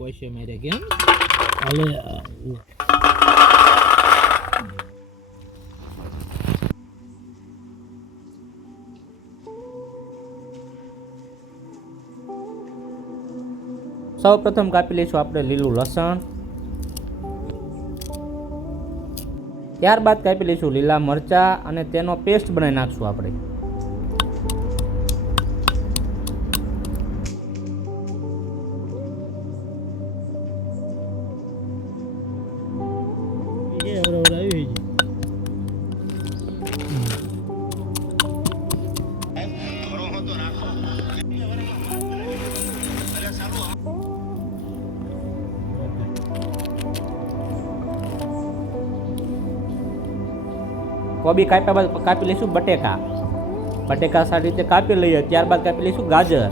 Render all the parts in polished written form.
કોશે મારે કેમ હાલે સૌ પ્રથમ કાપી લઈશું આપણે લીલું લસણ, ત્યારબાદ કાપી લઈશું લીલા મરચા અને તેનો પેસ્ટ બનાવી નાખશું આપણે. કોબી કાપ્યા બાદ કાપી લઈશું બટેકા. બટેકા સારી રીતે કાપી લઈએ. ત્યારબાદ કાપી લઈશું ગાજર.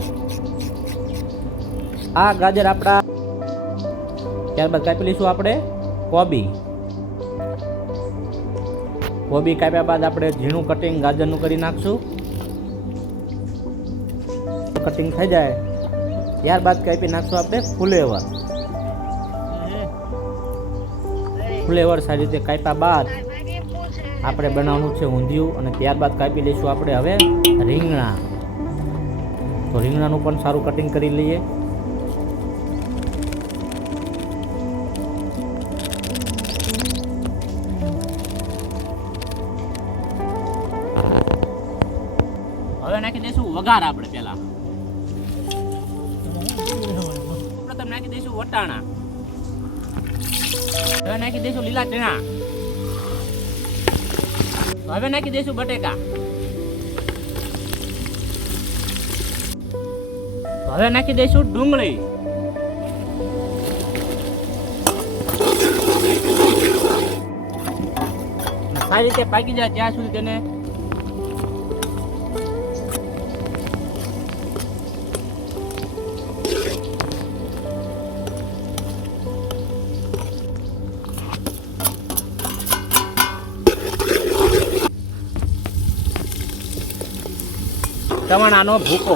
આ ગાજર આપણા. ત્યારબાદ કાપી લઈશું આપણે કોબી. કોબી કાપ્યા બાદ આપણે ઝીણું કટિંગ ગાજરનું કરી નાખશું. કટિંગ થઈ જાય ત્યારબાદ કાપી નાખશું આપણે ફુલેવર. ફુલેવર સારી રીતે કાપ્યા બાદ આપણે બનાવવાનું છે ઊંધિયું અને ત્યારબાદ કાપી લઈશું આપણે હવે રીંગણા. તો રીંગણાનું પણ સારું કટિંગ કરી લઈએ. હવે નાખી દઈશું વઘાર. આપણે પહેલા પ્રથમ નાખી દઈશું વટાણા. હવે નાખી દઈશું લીલા ચણા. હવે નાખી દઈશું બટેકા. હવે નાખી દઈશું ડુંગળી. સારી રીતે પાકી જાય ત્યાં સુધી તેને ચવાણાનો ભૂકો.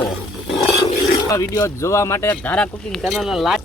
વિડીયો જોવા માટે ધારા કુકિંગ ચેનલને લાઈક